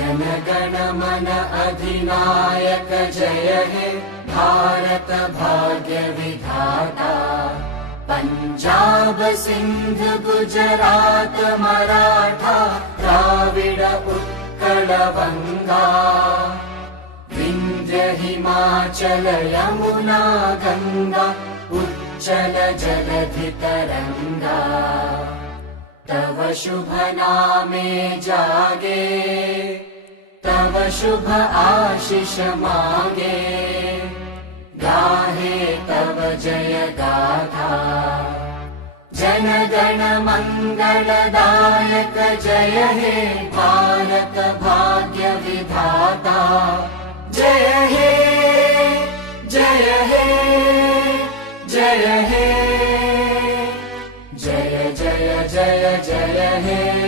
जनगण मन अधिनायक जय हे भारत भाग्य विधाता। पंजाब सिंध गुजरात मराठा द्राविड उत्कल बंगा। विंध्य हिमाचल यमुना गंगा उच्चल जलधि तरंगा। तव शुभ नामे जागे तव शुभ आशीष मागे। गाहे तव जय गाथा जनगण मंगलदायक जय हे भारत भाग्य विधाता। जय हे जय हे जय हे जय जय जय जय हे।